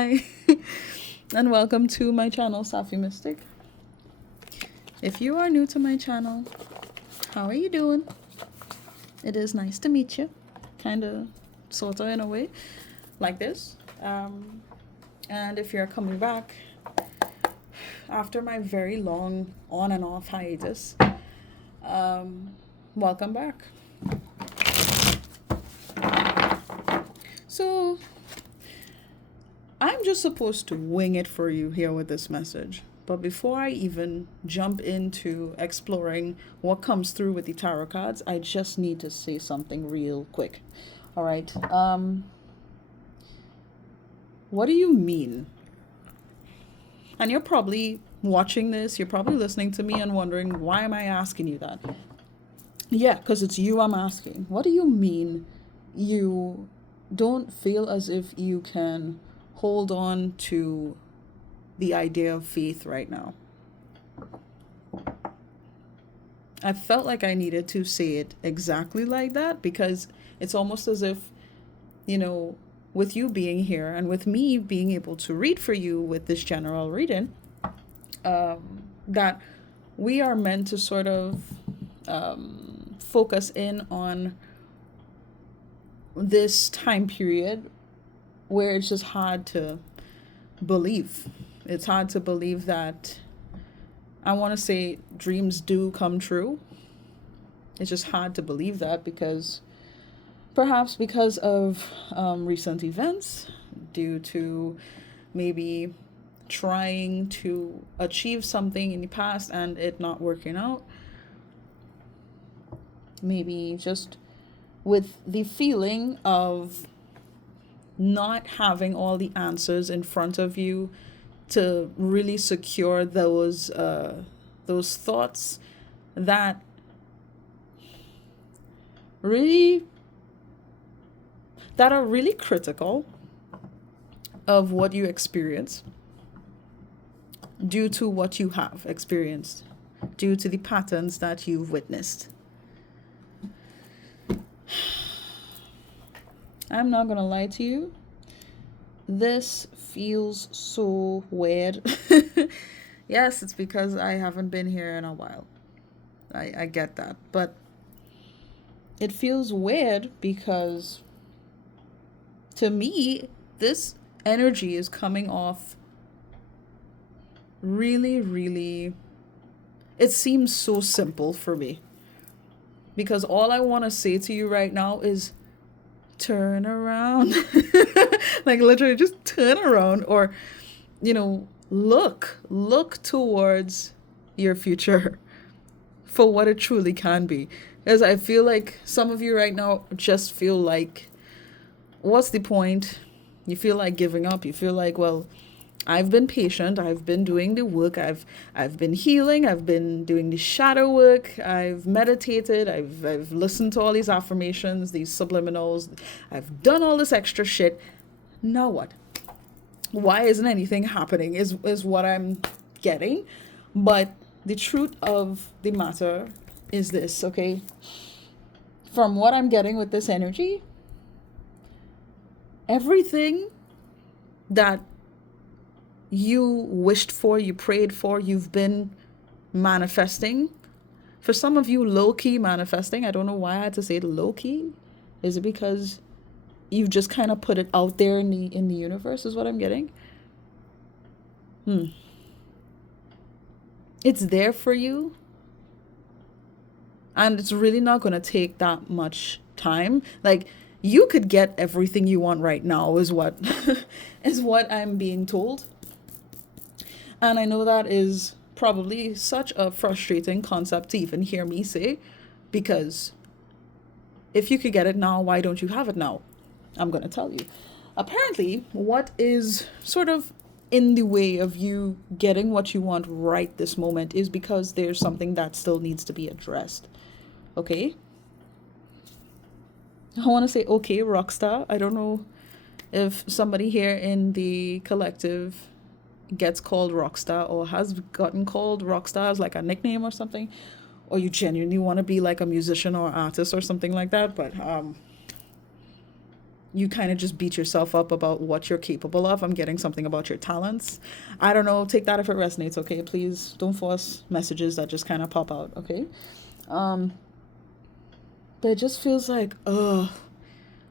Hi, and welcome to my channel, Safi Mystic. If you are new to my channel, how are you doing? It is nice to meet you, kind of, sort of, in a way, like this. And if you're coming back after my very long on and off hiatus, welcome back. So, I'm just supposed to wing it for you here with this message. But before I even jump into exploring what comes through with the tarot cards, I just need to say something real quick. All right. What do you mean? And you're probably watching this, you're probably listening to me and wondering, why am I asking you that? Yeah, because it's you I'm asking. What do you mean you don't feel as if you can hold on to the idea of faith right now? I felt like I needed to say it exactly like that because it's almost as if, with you being here and with me being able to read for you with this general reading, that we are meant to sort of focus in on this time period where it's just hard to believe. It's hard to believe that, I want to say, dreams do come true. It's just hard to believe that because of recent events, due to maybe trying to achieve something in the past and it not working out. Maybe just with the feeling of not having all the answers in front of you to really secure those thoughts that are really critical of what you experience due to what you have experienced, due to the patterns that you've witnessed. I'm not gonna lie to you. This feels so weird. Yes, it's because I haven't been here in a while. I get that. But it feels weird because to me, this energy is coming off really, really, it seems so simple for me. Because all I want to say to you right now is turn around. Like literally just turn around, or look towards your future for what it truly can be. Because I feel like some of you right now just feel like, what's the point? You feel like giving up. You feel like, well, I've been patient. I've been doing the work. I've been healing. I've been doing the shadow work. I've meditated. I've listened to all these affirmations, these subliminals. I've done all this extra shit. Now what? Why isn't anything happening? Is what I'm getting. But the truth of the matter is this, okay? From what I'm getting with this energy, everything that you wished for, you prayed for, you've been manifesting. For some of you, low-key manifesting. I don't know why I had to say it low-key. Is it because you've just kind of put it out there in the universe, is what I'm getting? It's there for you. And it's really not going to take that much time. Like, you could get everything you want right now, is what is what I'm being told. And I know that is probably such a frustrating concept to even hear me say, because if you could get it now, why don't you have it now? I'm going to tell you. Apparently, what is sort of in the way of you getting what you want right this moment is because there's something that still needs to be addressed. Okay? I want to say, okay, Rockstar. I don't know if somebody here in the collective gets called Rockstar or has gotten called Rockstar as like a nickname or something, or you genuinely want to be like a musician or artist or something like that. But you kind of just beat yourself up about what you're capable of. I'm getting something about your talents. I don't know. Take that if it resonates, okay? Please don't force messages that just kind of pop out, okay? But it just feels like, ugh,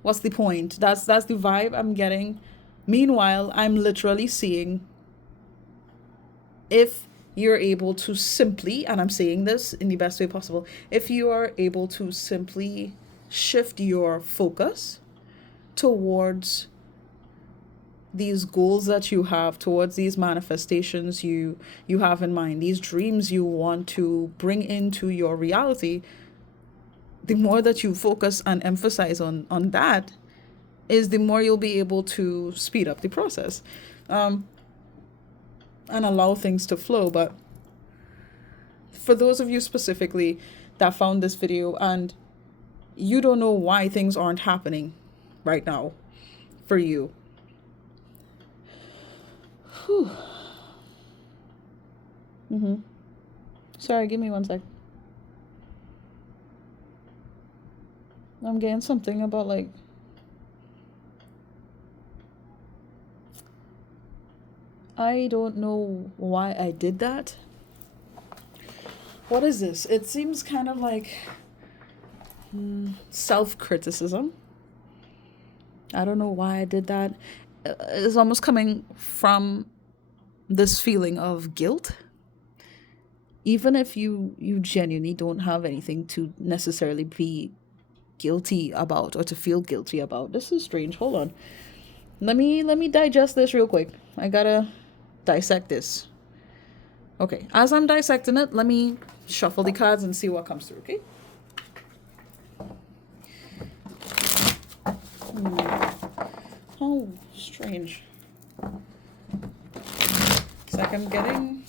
what's the point? That's the vibe I'm getting. Meanwhile, I'm literally seeing if you're able to simply, and I'm saying this in the best way possible, if you are able to simply shift your focus towards these goals that you have, towards these manifestations you have in mind, these dreams you want to bring into your reality, the more that you focus and emphasize on that, is the more you'll be able to speed up the process, and allow things to flow. But for those of you specifically that found this video and you don't know why things aren't happening right now for you, whew. Sorry, give me one sec. I'm getting something about like, I don't know why I did that. What is this? It seems kind of like self-criticism. I don't know why I did that. It's almost coming from this feeling of guilt. Even if you genuinely don't have anything to necessarily be guilty about or to feel guilty about. This is strange. Hold on. Let me digest this real quick. I gotta dissect this. Okay, as I'm dissecting it, let me shuffle the cards and see what comes through, okay? Oh, strange. It's like I'm getting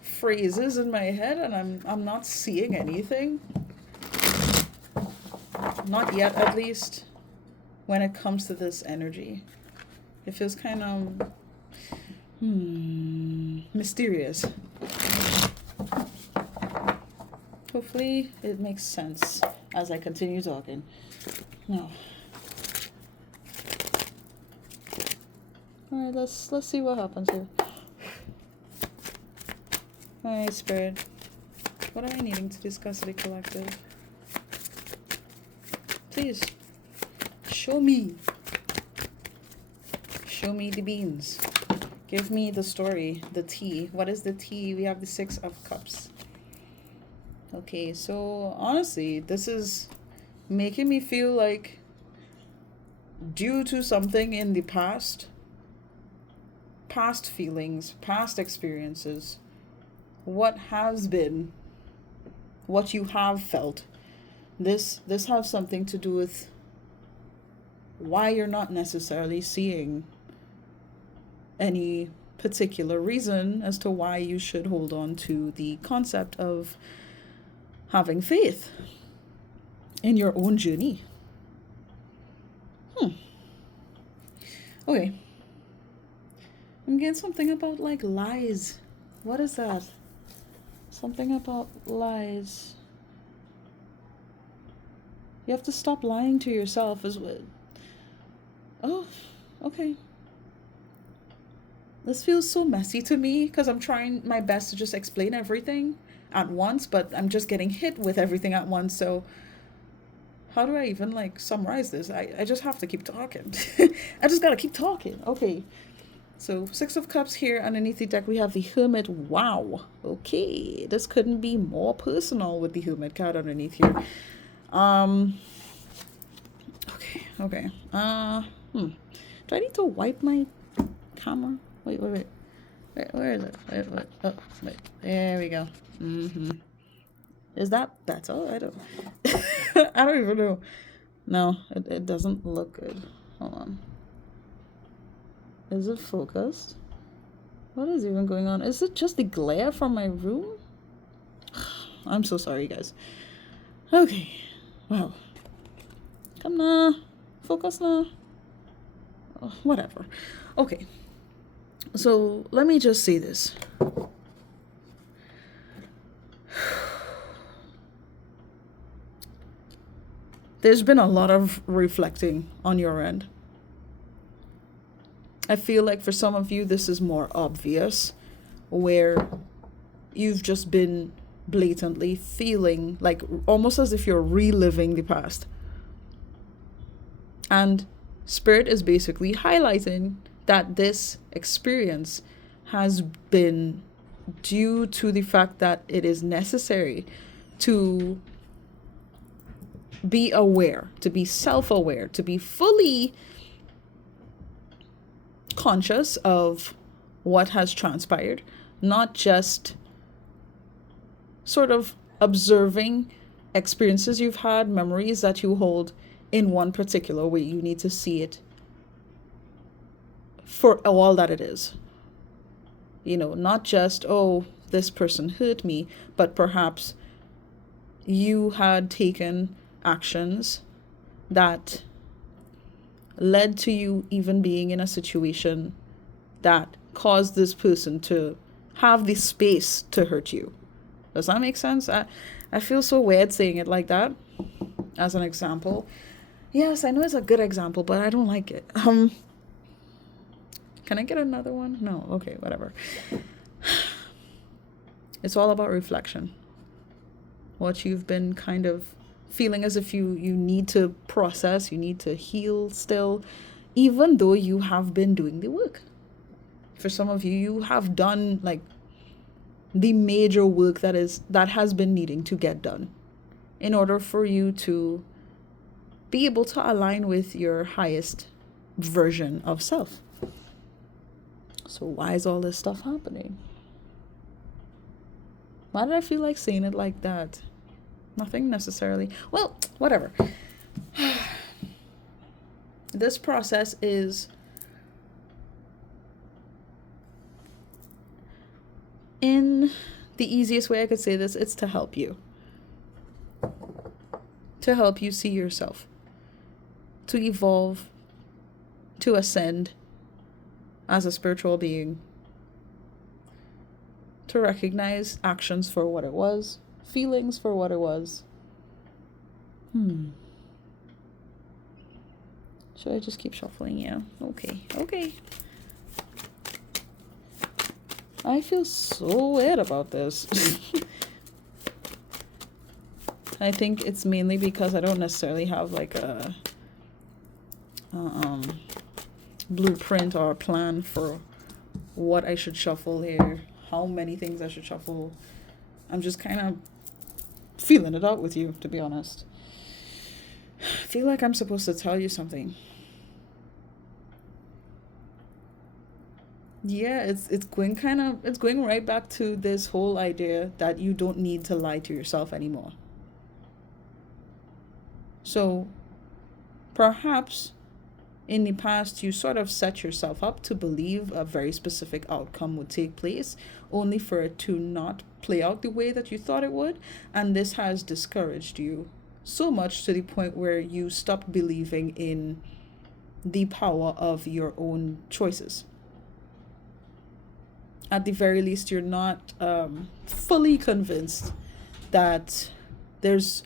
phrases in my head and I'm not seeing anything. Not yet, at least, when it comes to this energy. It feels kind of mysterious. Hopefully it makes sense as I continue talking. No. Alright, let's see what happens here. Alright, Spirit. What are I needing to discuss with the collective? Please, show me. Show me the beans. Give me the story, the tea. What is the tea? We have the 6 of Cups. Okay, so honestly, this is making me feel like due to something in the past feelings, past experiences, what has been, what you have felt, this has something to do with why you're not necessarily seeing any particular reason as to why you should hold on to the concept of having faith in your own journey. Okay. I'm getting something about like lies. What is that? Something about lies. You have to stop lying to yourself as well. Oh, okay. This feels so messy to me because I'm trying my best to just explain everything at once, but I'm just getting hit with everything at once. So how do I even like summarize this? I just have to keep talking. I just gotta keep talking. Okay. So 6 of Cups here. Underneath the deck we have the Hermit. Wow. Okay. This couldn't be more personal with the Hermit card underneath here. Okay. Do I need to wipe my camera? Wait. Where is it? Wait. Oh, wait. There we go. Is that better? I don't I don't even know. No, it doesn't look good. Hold on. Is it focused? What is even going on? Is it just the glare from my room? I'm so sorry, guys. Okay. Wow. Come now. Focus now. Oh, whatever. Okay. So let me just say this. there's been a lot of reflecting on your end. I feel like for some of you, this is more obvious, where you've just been blatantly feeling like almost as if you're reliving the past. And Spirit is basically highlighting that this experience has been due to the fact that it is necessary to be aware, to be self-aware, to be fully conscious of what has transpired, not just sort of observing experiences you've had, memories that you hold in one particular way. You need to see it for all that it is. You know, not just, oh, this person hurt me, but perhaps you had taken actions that led to you even being in a situation that caused this person to have the space to hurt you. Does that make sense? I feel so weird saying it like that as an example. Yes, I know it's a good example, but I don't like it. Can I get another one? No. Okay, whatever. It's all about reflection. What you've been kind of feeling as if you need to process, you need to heal still, even though you have been doing the work. For some of you, you have done like the major work that has been needing to get done in order for you to be able to align with your highest version of self. So why is all this stuff happening? Why did I feel like saying it like that? Nothing necessarily. Well, whatever. This process is in the easiest way I could say this, it's to help you. To help you see yourself. To evolve. To ascend as a spiritual being. To recognize actions for what it was. Feelings for what it was. Should I just keep shuffling? Yeah. Okay. I feel so weird about this. I think it's mainly because I don't necessarily have like a blueprint or a plan for what I should shuffle here, how many things I should shuffle. I'm just kind of feeling it out with you, to be honest. I feel like I'm supposed to tell you something. Yeah, it's going right back to this whole idea that you don't need to lie to yourself anymore. So perhaps in the past you sort of set yourself up to believe a very specific outcome would take place, only for it to not play out the way that you thought it would, and this has discouraged you so much to the point where you stopped believing in the power of your own choices. At the very least, you're not fully convinced that there's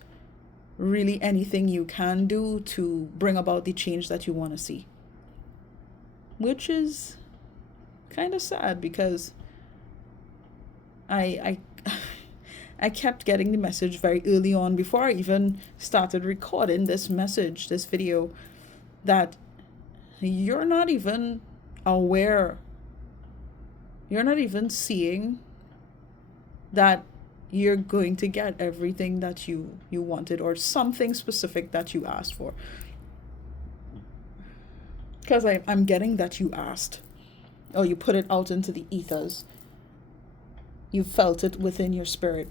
really anything you can do to bring about the change that you want to see. Which is kind of sad, because I kept getting the message very early on, before I even started recording this video, that you're not even aware, you're not even seeing that you're going to get everything that you wanted, or something specific that you asked for. Because I'm getting that you asked, or you put it out into the ethers. You felt it within your spirit.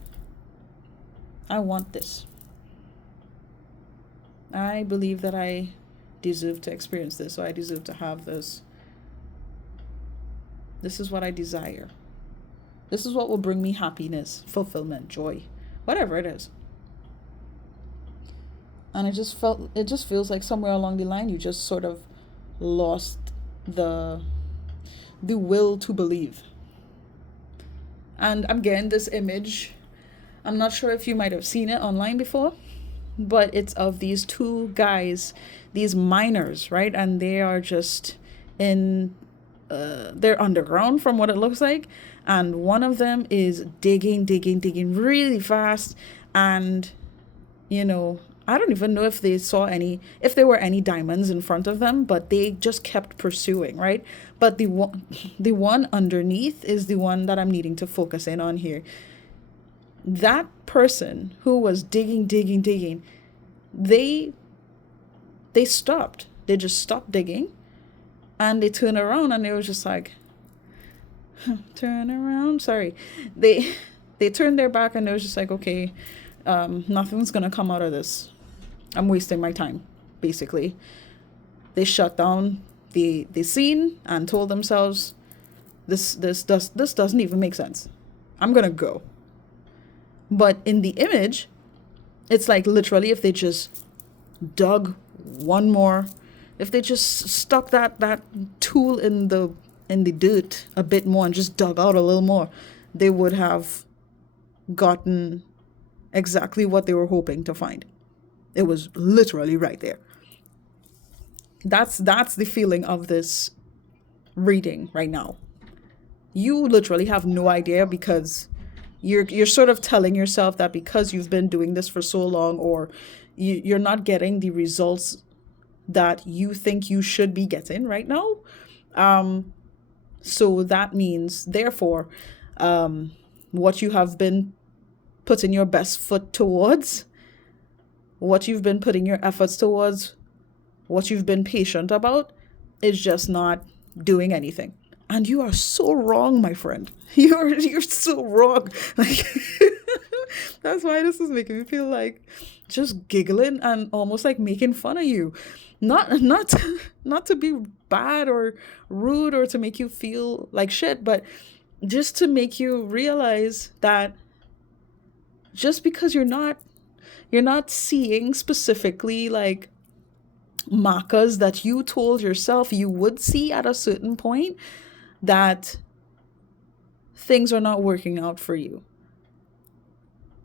I want this. I believe that I deserve to experience this, or I deserve to have this. This is what I desire. This is what will bring me happiness, fulfillment, joy, whatever it is. And it just feels like somewhere along the line you just sort of lost the will to believe. And I'm getting this image. I'm not sure if you might have seen it online before, but it's of these two guys, these miners, right? And they are just in, they're underground from what it looks like. And one of them is digging really fast. And, you know, I don't even know if they saw any, if there were any diamonds in front of them, but they just kept pursuing, right? But the one underneath is the one that I'm needing to focus in on here. That person who was digging, they stopped. They just stopped digging, and they turned around, and they were just like, turn around. Sorry, they turned their back, and they was just like, okay, nothing's gonna come out of this. I'm wasting my time, basically. They shut down the scene and told themselves, this doesn't even make sense. I'm gonna go. But in the image, it's like literally if they just dug one more, if they just stuck that tool in the dirt a bit more and just dug out a little more, they would have gotten exactly what they were hoping to find. It was literally right there. That's the feeling of this reading right now. You literally have no idea, because you're sort of telling yourself that because you've been doing this for so long, or you're not getting the results that you think you should be getting right now. So that means, therefore, what you have been putting your best foot towards, what you've been putting your efforts towards, what you've been patient about, is just not doing anything. And you are so wrong, my friend. You're so wrong. Like, that's why this is making me feel like just giggling and almost like making fun of you. Not to be bad or rude or to make you feel like shit, but just to make you realize that just because you're not seeing specifically like markers that you told yourself you would see at a certain point, that things are not working out for you.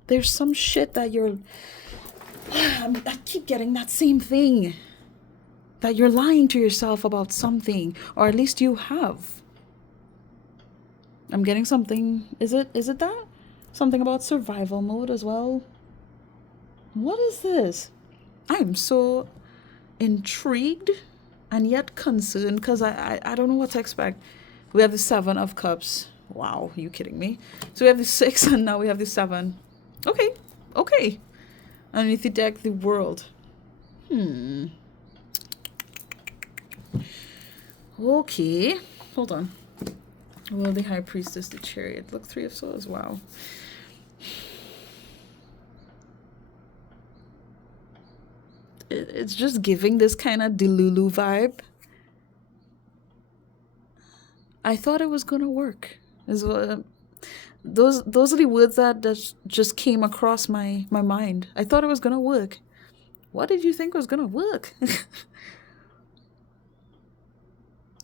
There's some shit that I keep getting that same thing, that you're lying to yourself about something, or at least you have. I'm getting something. Is it that? Something about survival mode as well. What is this? I'm so intrigued and yet concerned, because I don't know what to expect. We have the 7 of Cups. Wow, are you kidding me? So we have the 6, and now we have the 7. Okay. Underneath the deck, the World. Okay. Hold on. Well, the High Priestess, the Chariot. Look, 3 of Swords. Wow. It's just giving this kind of Delulu vibe. I thought it was gonna work. Those are the words that just came across my mind. I thought it was gonna work. What did you think was gonna work?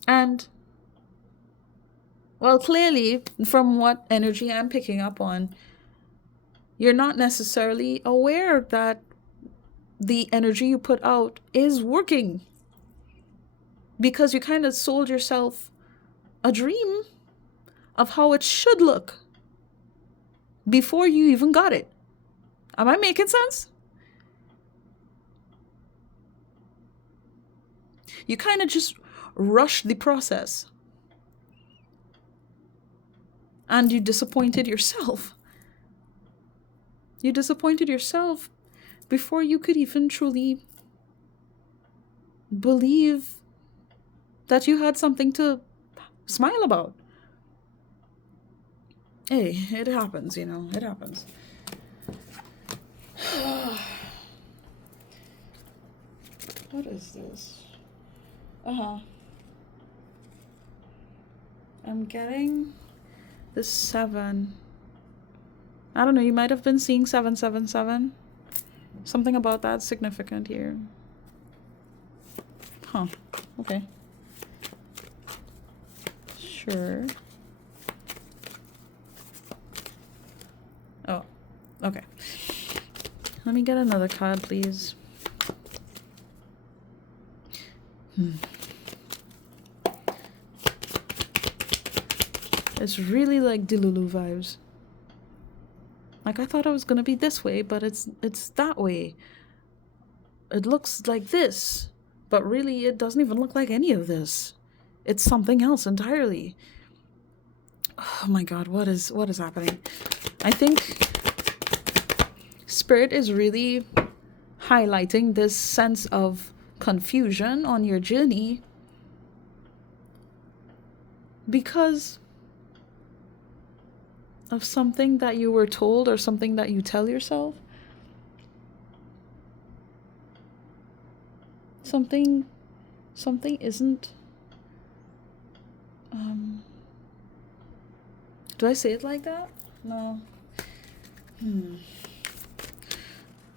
And, well, clearly, from what energy I'm picking up on, you're not necessarily aware that the energy you put out is working, because you kind of sold yourself a dream of how it should look before you even got it. Am I making sense? You kind of just rushed the process, and you disappointed yourself. You disappointed yourself before you could even truly believe that you had something to smile about. Hey, it happens, you know, it happens. What is this? I'm getting the 7. I don't know, you might have been seeing 777. Something about that significant here. Huh. Okay. Sure. Oh, okay. Let me get another card, please. It's really like Delulu vibes. Like, I thought it was gonna be this way, but it's that way. It looks like this, but really it doesn't even look like any of this. It's something else entirely. Oh my god, what is happening? I think Spirit is really highlighting this sense of confusion on your journey because of something that you were told or something that you tell yourself. Something isn't do I say it like that? No.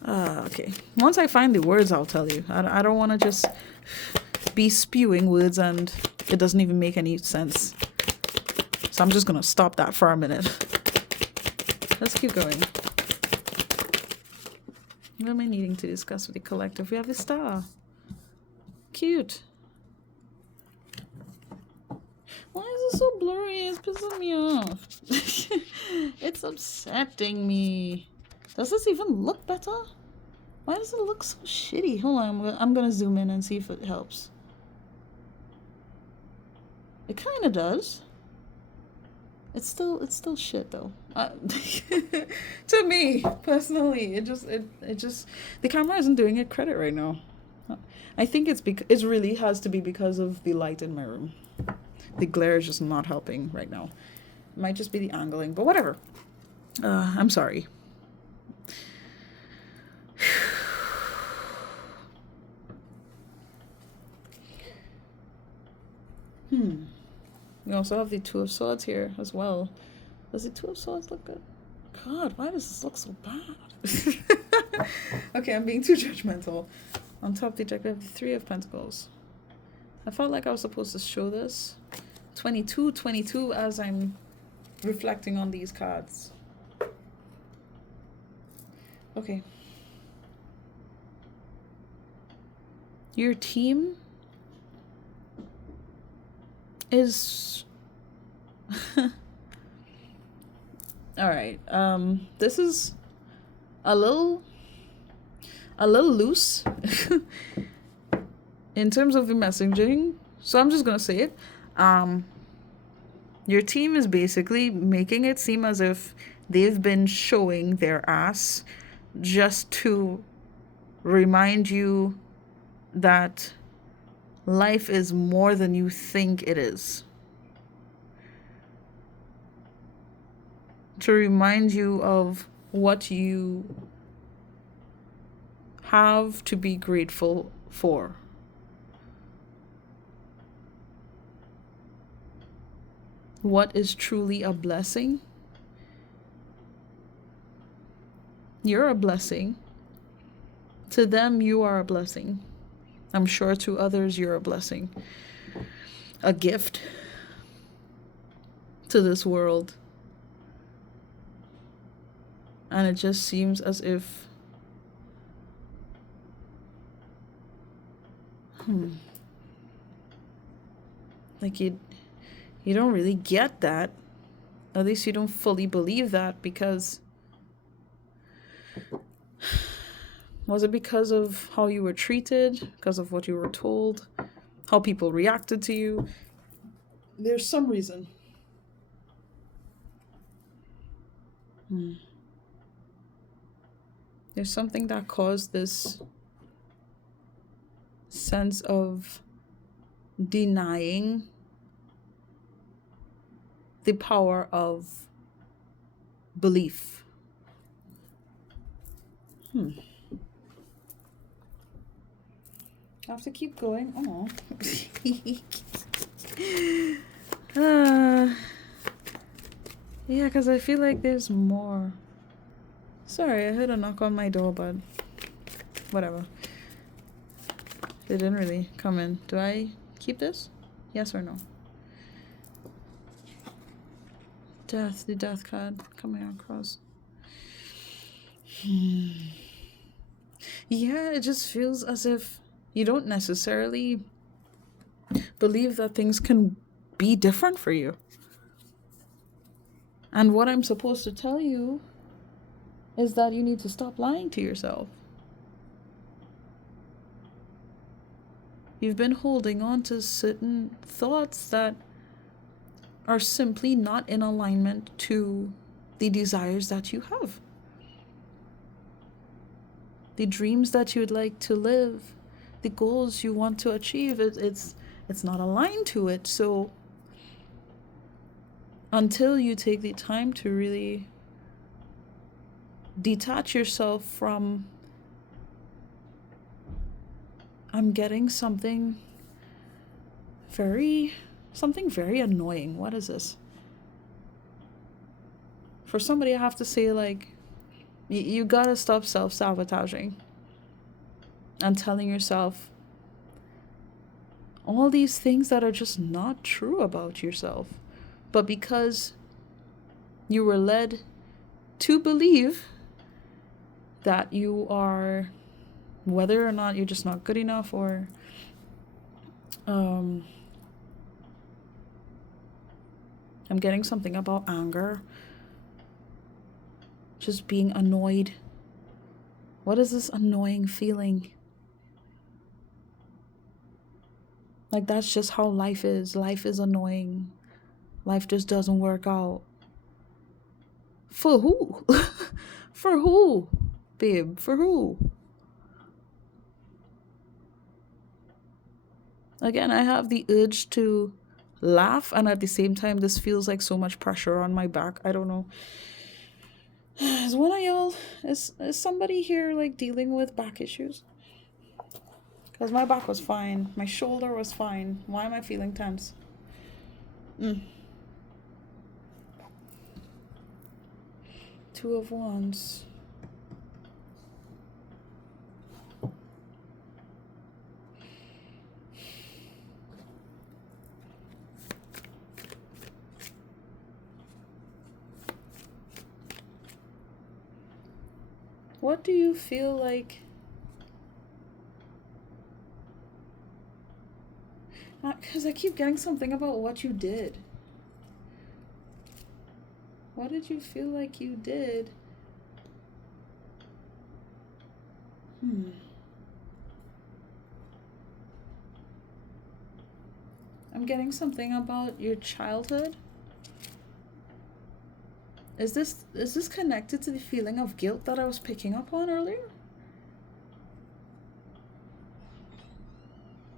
Okay. Once I find the words, I'll tell you. I don't want to just be spewing words and it doesn't even make any sense. So I'm just going to stop that for a minute. Let's keep going. What am I needing to discuss with the collective? We have a star. Cute. Why is it so blurry? It's pissing me off. It's upsetting me. Does this even look better? Why does it look so shitty? Hold on, I'm gonna zoom in and see if it helps. It kind of does. It's still shit though. To me personally, it just the camera isn't doing it credit right now. I think it really has to be because of the light in my room. The glare is just not helping right now. It might just be the angling, but whatever. I'm sorry. We also have the Two of Swords here as well. Does the Two of Swords look good? God, why does this look so bad? Okay, I'm being too judgmental. On top of the deck, we have the Three of Pentacles. I felt like I was supposed to show this. 22 as I'm reflecting on these cards. Okay. Your team is all right. This is a little loose in terms of the messaging, so I'm just gonna say it. Your team is basically making it seem as if they've been showing their ass just to remind you that life is more than you think it is. To remind you of what you have to be grateful for. What is truly a blessing? You're a blessing. To them, you are a blessing. I'm sure to others, you're a blessing. A gift to this world. And it just seems as if like you don't really get that. At least you don't fully believe that, because was it because of how you were treated, because of what you were told, how people reacted to you? There's some reason. There's something that caused this sense of denying the power of belief. I have to keep going. Oh. Yeah, because I feel like there's more. Sorry, I heard a knock on my door, but whatever. They didn't really come in. Do I keep this? Yes or no? Death, the death card coming across. Yeah, it just feels as if you don't necessarily believe that things can be different for you. And what I'm supposed to tell you is that you need to stop lying to yourself. You've been holding on to certain thoughts that are simply not in alignment to the desires that you have, the dreams that you'd like to live, the goals you want to achieve. It's not aligned to it. So until you take the time to really detach yourself from, I'm getting something very annoying. What is this? For somebody, I have to say, like, you gotta stop self-sabotaging and telling yourself all these things that are just not true about yourself. But because you were led to believe that you are, whether or not you're just not good enough, or I'm getting something about anger, just being annoyed. What is this annoying feeling? Like, that's just how life is. Life is annoying. Life just doesn't work out. For who? For who, babe? For who? Again, I have the urge to laugh, and at the same time, this feels like so much pressure on my back. I don't know. Is one of y'all, is somebody here like dealing with back issues? Because my back was fine. My shoulder was fine. Why am I feeling tense? Two of Wands. What do you feel like? Because I keep getting something about what you did. What did you feel like you did? I'm getting something about your childhood. Is this connected to the feeling of guilt that I was picking up on earlier?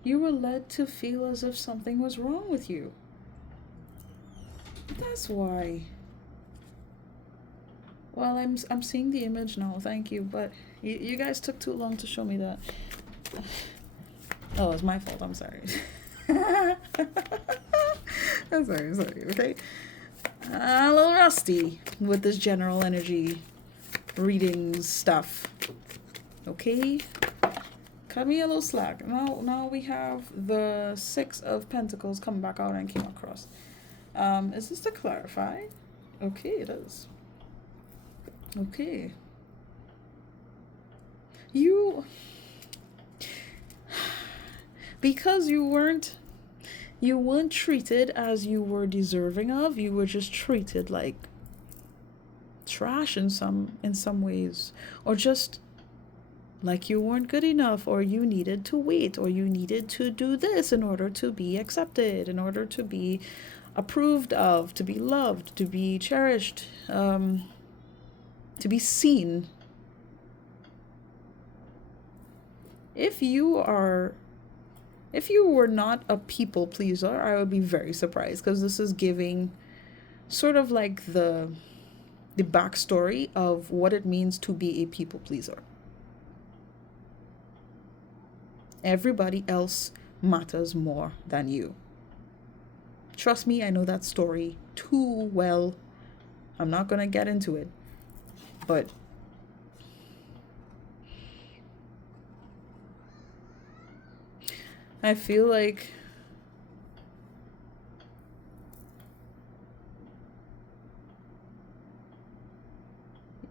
You were led to feel as if something was wrong with you. That's why. Well, I'm seeing the image now, thank you, but you guys took too long to show me that. Oh, it's my fault, I'm sorry. I'm sorry, okay? A little rusty with this general energy readings stuff. Okay? Cut me a little slack. Now we have the Six of Pentacles come back out and came across. Is this to clarify? Okay, it is. Okay. Because you weren't treated as you were deserving of, you were just treated like trash in some ways, or just like you weren't good enough, or you needed to wait, or you needed to do this in order to be accepted, in order to be approved of, to be loved, to be cherished, to be seen. If you were not a people pleaser, I would be very surprised, because this is giving sort of like the backstory of what it means to be a people pleaser. Everybody else matters more than you. Trust me, I know that story too well. I'm not gonna get into it, but I feel like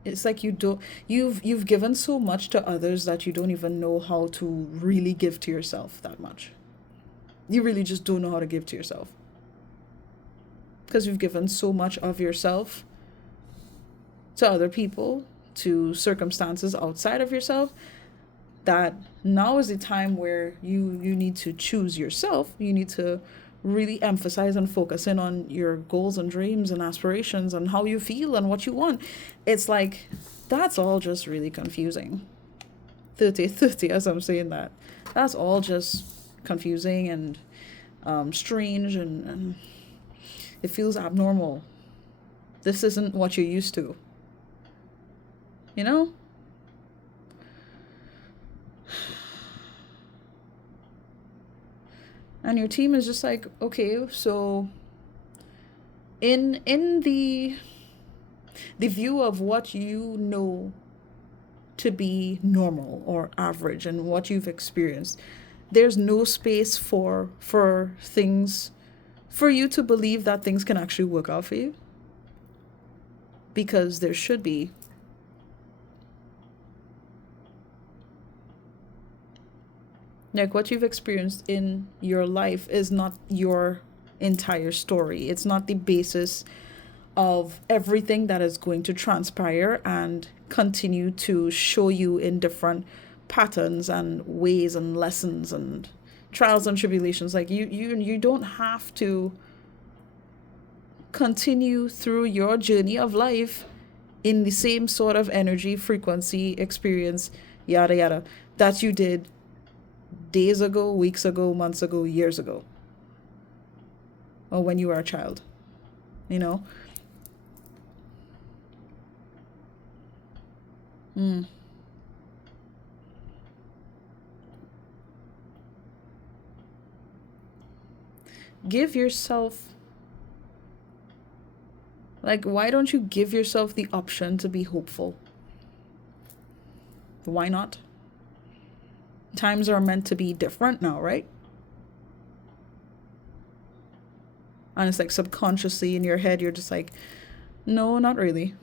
It's like you've given so much to others that you don't even know how to really give to yourself that much. You really just don't know how to give to yourself. Because you've given so much of yourself to other people, to circumstances outside of yourself, that now is the time where you need to choose yourself. You need to really emphasize and focus in on your goals and dreams and aspirations and how you feel and what you want. It's like that's all just really confusing. 30 as I'm saying that. That's all just confusing and strange, and it feels abnormal. This isn't what you're used to. You know? And your team is just like, okay, so in the view of what you know to be normal or average and what you've experienced, there's no space for things, for you to believe that things can actually work out for you, because there should be. Like, what you've experienced in your life is not your entire story. It's not the basis of everything that is going to transpire and continue to show you in different patterns and ways and lessons and trials and tribulations. Like, you don't have to continue through your journey of life in the same sort of energy, frequency, experience, yada yada, that you did days ago, weeks ago, months ago, years ago, or when you were a child, you know? Give yourself, like, why don't you give yourself the option to be hopeful? Why not? Times are meant to be different now, right? And it's like subconsciously in your head, you're just like, no, not really.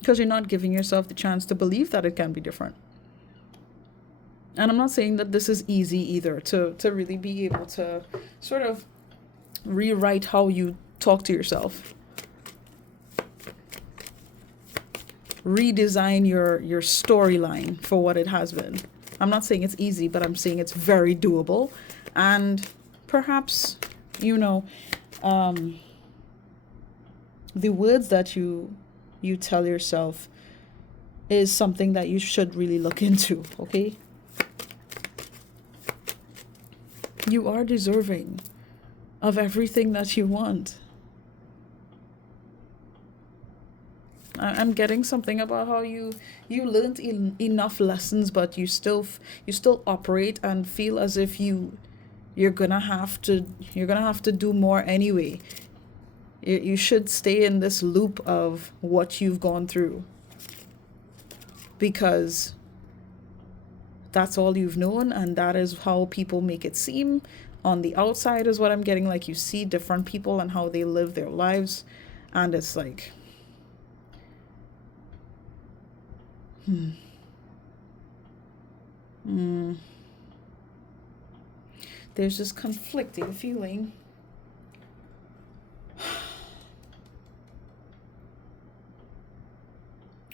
Because you're not giving yourself the chance to believe that it can be different. And I'm not saying that this is easy either, to really be able to sort of rewrite how you talk to yourself. Redesign your storyline for what it has been. I'm not saying it's easy, but I'm saying it's very doable. And perhaps, the words that you tell yourself is something that you should really look into, okay? You are deserving of everything that you want. I'm getting something about how you learned enough lessons, but you still operate and feel as if you're gonna have to do more anyway. You should stay in this loop of what you've gone through, because that's all you've known, and that is how people make it seem on the outside, is what I'm getting. Like, you see different people and how they live their lives, and it's like, there's this conflicting feeling.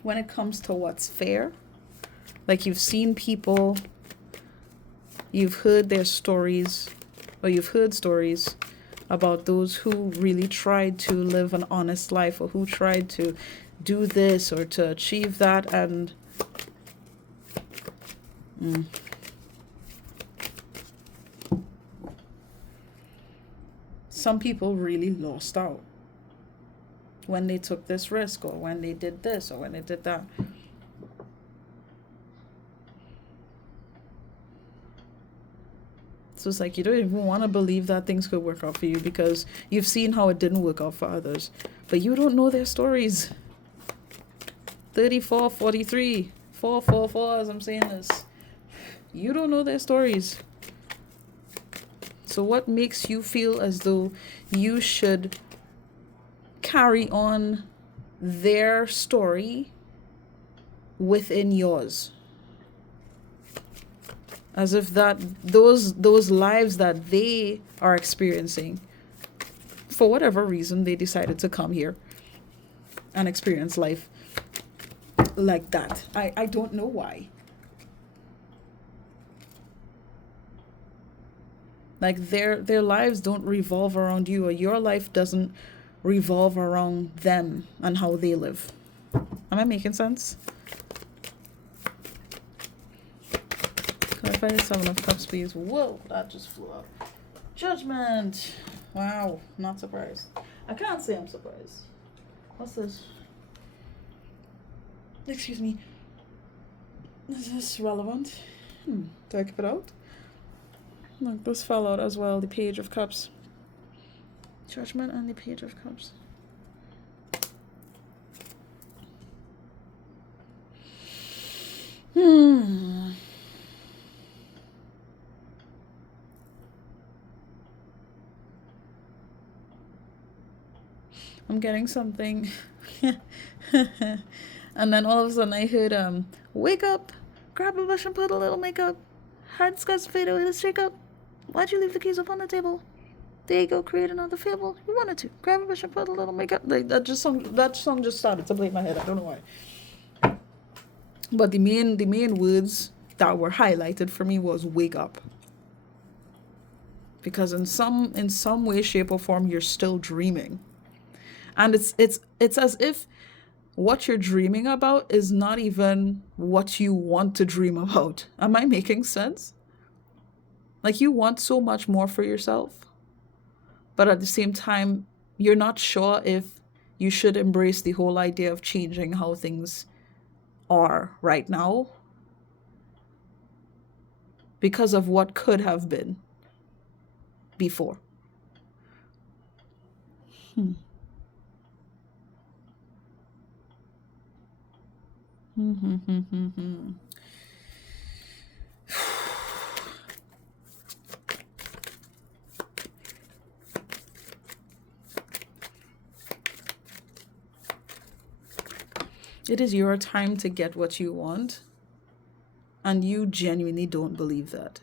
When it comes to what's fair, like, you've seen people, you've heard their stories, or you've heard stories about those who really tried to live an honest life, or who tried to do this or to achieve that, and some people really lost out when they took this risk, or when they did this, or when they did that. So it's like, you don't even want to believe that things could work out for you, because you've seen how it didn't work out for others, but you don't know their stories. 34, 43, 444, as I'm saying this. You don't know their stories. So what makes you feel as though you should carry on their story within yours, as if that those lives that they are experiencing, for whatever reason they decided to come here and experience life like that. I don't know why. Like their lives don't revolve around you, or your life doesn't revolve around them and how they live. Am I making sense? Clarify the Seven of Cups, please. Whoa, that just flew up. Judgment. Wow, not surprised. I can't say I'm surprised. What's this? Excuse me. Is this relevant? Do I keep it out? Look, this fell out as well. The Page of Cups. Judgment and the Page of Cups. I'm getting something. And then all of a sudden I heard, wake up, grab a brush and put a little makeup. Hard scars fade away, let's shake up. Why'd you leave the keys up on the table? There you go, create another fable. You wanted to. Grab a brush and put a little makeup. Like that song just started to play in my head. I don't know why. But the main words that were highlighted for me was wake up. Because in some way, shape, or form, you're still dreaming. And it's as if what you're dreaming about is not even what you want to dream about. Am I making sense? Like, you want so much more for yourself, but at the same time, you're not sure if you should embrace the whole idea of changing how things are right now because of what could have been before. It is your time to get what you want, and you genuinely don't believe that.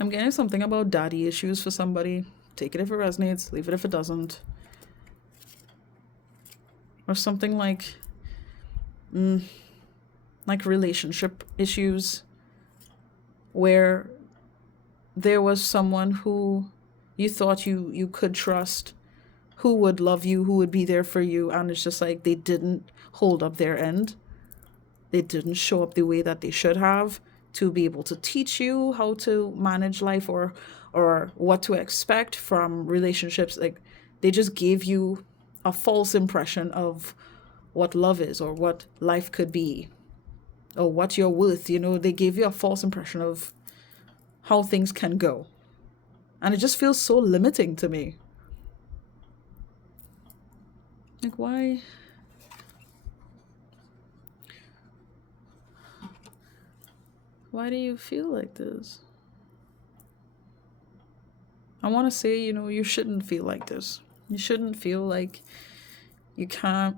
I'm getting something about daddy issues for somebody. Take it if it resonates, leave it if it doesn't. Or something like relationship issues, where there was someone who you thought you could trust, who would love you, who would be there for you, and it's just like they didn't hold up their end. They didn't show up the way that they should have to be able to teach you how to manage life or what to expect from relationships. Like, they just gave you a false impression of what love is or what life could be or what you're worth. You know, they gave you a false impression of how things can go. And it just feels so limiting to me. Like, why? Why do you feel like this? I want to say, you shouldn't feel like this. You shouldn't feel like you can't,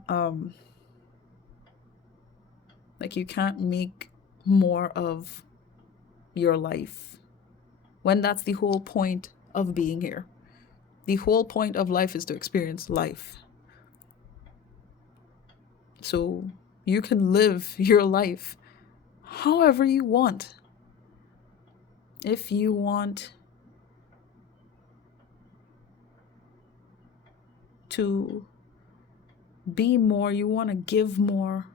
you can't make more of your life, when that's the whole point of being here. The whole point of life is to experience life. So you can live your life however you want. If you want to be more, you want to give more,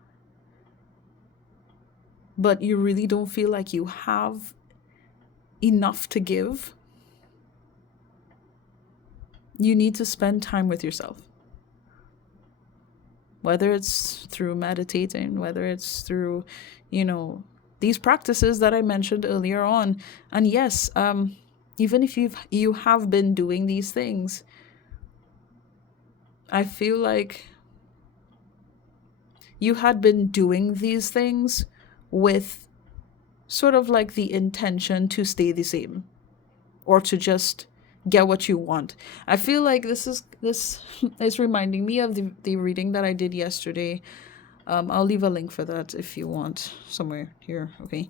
but you really don't feel like you have enough to give, you need to spend time with yourself. Whether it's through meditating, whether it's through, these practices that I mentioned earlier on. And yes, even if you have been doing these things, I feel like you had been doing these things with sort of like the intention to stay the same, or to just get what you want. I feel like this is reminding me of the reading that I did yesterday. I'll leave a link for that if you want somewhere here. Okay.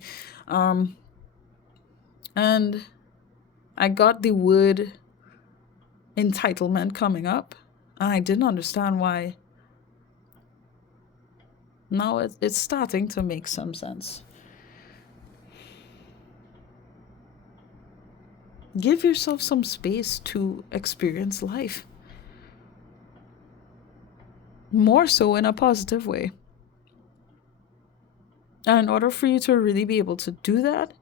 And I got the word entitlement coming up, and I didn't understand why. Now it's starting to make some sense. Give yourself some space to experience life. More so in a positive way. And in order for you to really be able to do that,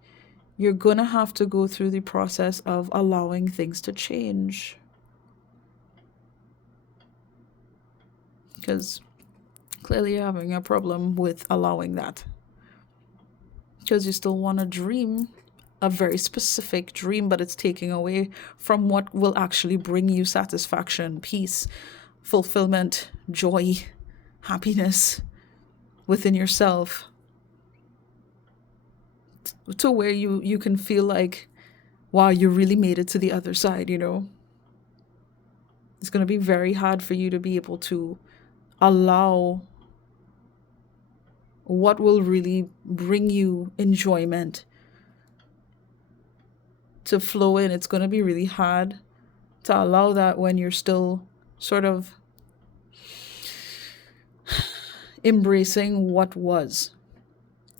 you're going to have to go through the process of allowing things to change. Because clearly you're having a problem with allowing that. Because you still want to dream a very specific dream, but it's taking away from what will actually bring you satisfaction, peace, fulfillment, joy, happiness within yourself, to where you can feel like, wow, you really made it to the other side, It's going to be very hard for you to be able to allow what will really bring you enjoyment to flow in. It's going to be really hard to allow that when you're still sort of embracing what was,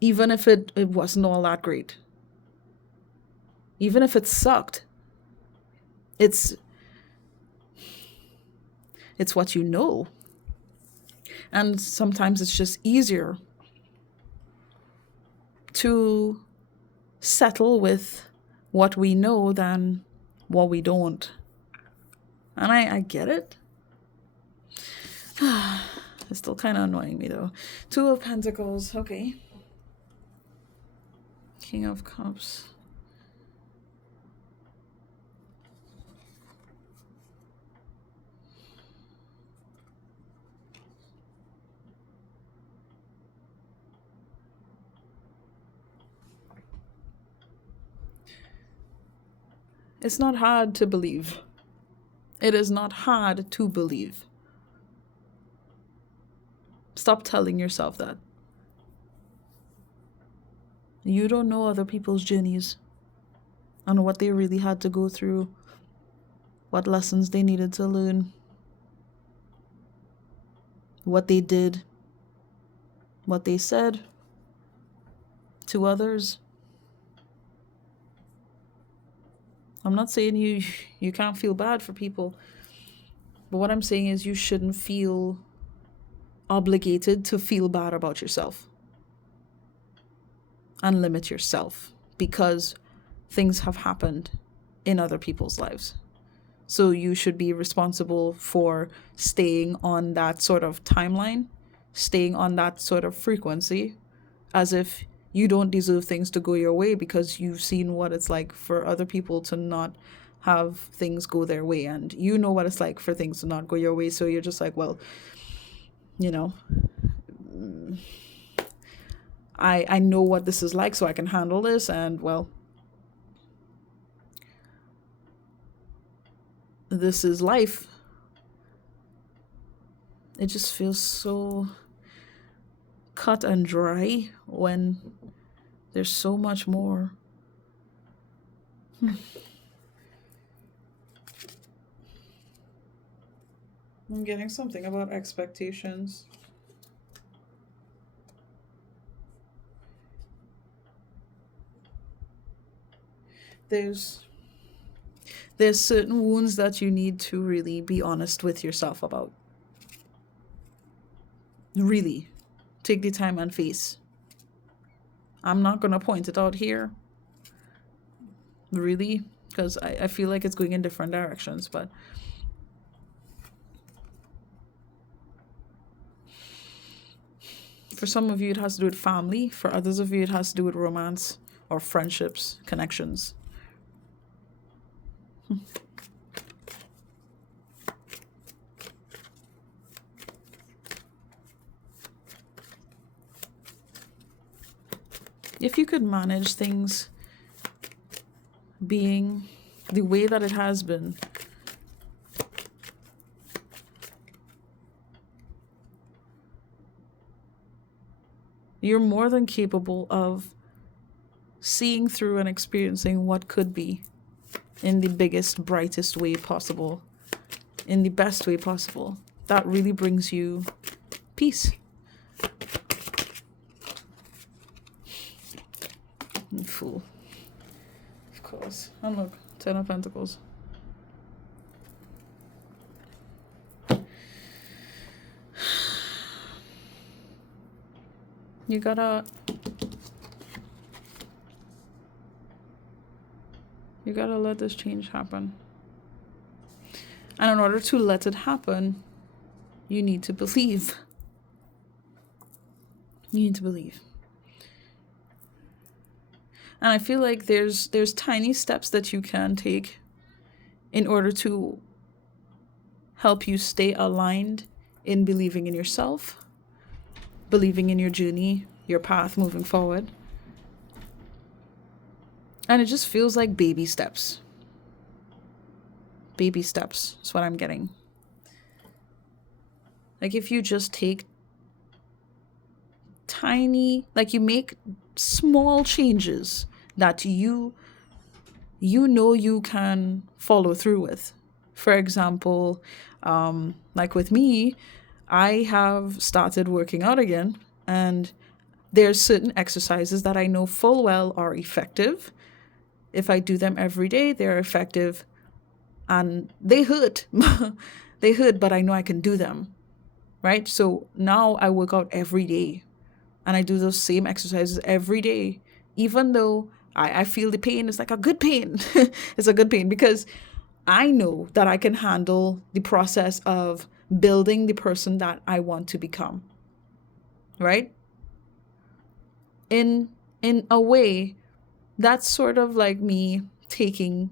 even if it wasn't all that great, even if it sucked. It's what you know. And sometimes it's just easier to settle with what we know than what we don't. And I get it. It's still kind of annoying me though. 2 of Pentacles. Okay. King of Cups. It's not hard to believe. It is not hard to believe. Stop telling yourself that. You don't know other people's journeys and what they really had to go through, what lessons they needed to learn, what they did, what they said to others. I'm not saying you can't feel bad for people, but what I'm saying is you shouldn't feel obligated to feel bad about yourself and limit yourself because things have happened in other people's lives. So you should be responsible for staying on that sort of timeline, staying on that sort of frequency, as if you don't deserve things to go your way because you've seen what it's like for other people to not have things go their way, and you know what it's like for things to not go your way. So you're just like, well, I know what this is like, so I can handle this, and well, this is life. It just feels so cut and dry when there's so much more. I'm getting something about expectations. There's certain wounds that you need to really be honest with yourself about. Really take the time and face. I'm not going to point it out here, really, because I feel like it's going in different directions, but for some of you it has to do with family. For others of you it has to do with romance or friendships, connections. If you could manage things being the way that it has been, you're more than capable of seeing through and experiencing what could be in the biggest, brightest way possible, in the best way possible. That really brings you peace. Fool. Of course. And look, 10 of Pentacles. You gotta let this change happen. And in order to let it happen, you need to believe. You need to believe. And I feel like there's tiny steps that you can take in order to help you stay aligned in believing in yourself, believing in your journey, your path moving forward. And it just feels like baby steps. Baby steps is what I'm getting. Like if you just take tiny, like you make small changes that you know you can follow through with. For example, like with me, I have started working out again, and there's certain exercises that I know full well are effective. If I do them every day, they're effective, and they hurt. They hurt, but I know I can do them, right? So now I work out every day, and I do those same exercises every day, even though I feel the pain. It's like a good pain. It's a good pain because I know that I can handle the process of building the person that I want to become, right? In a way, that's sort of like me taking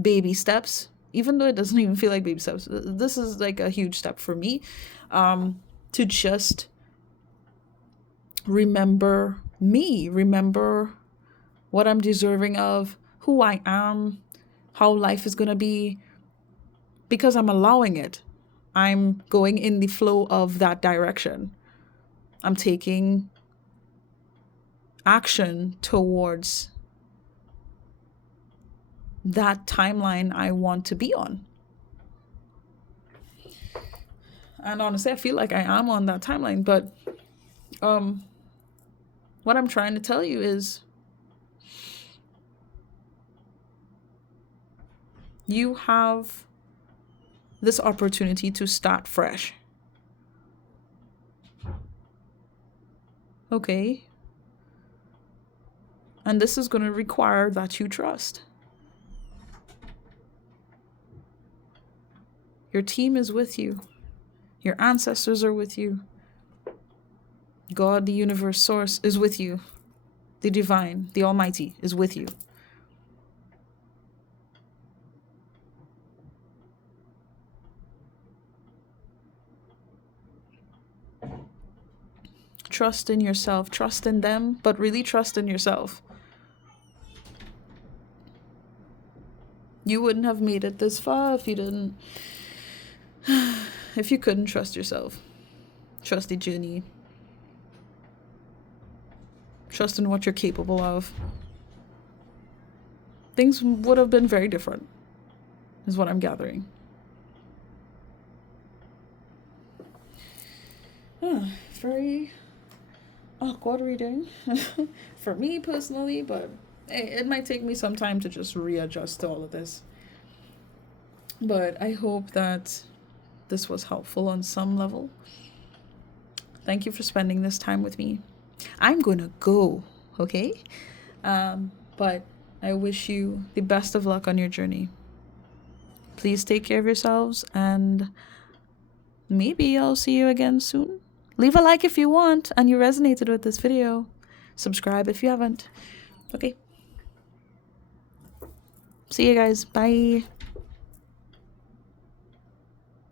baby steps, even though it doesn't even feel like baby steps. This is like a huge step for me, to just remember me, remember what I'm deserving of, who I am, how life is going to be, because I'm allowing it. I'm going in the flow of that direction. I'm taking action towards that timeline I want to be on. And honestly, I feel like I am on that timeline, but what I'm trying to tell you is you have this opportunity to start fresh. Okay? And this is going to require that you trust. Your team is with you. Your ancestors are with you. God, the universe, source, is with you. The divine, the almighty, is with you. Trust in yourself. Trust in them, but really trust in yourself. You wouldn't have made it this far if you didn't... if you couldn't trust yourself. Trust the journey. Trust in what you're capable of. Things would have been very different, is what I'm gathering. Very awkward reading for me personally, but hey, it might take me some time to just readjust to all of this. But I hope that this was helpful on some level. Thank you for spending this time with me. I'm gonna go, okay? But I wish you the best of luck on your journey. Please take care of yourselves, and maybe I'll see you again soon. Leave a like if you want and you resonated with this video. Subscribe if you haven't. Okay. See you guys. Bye.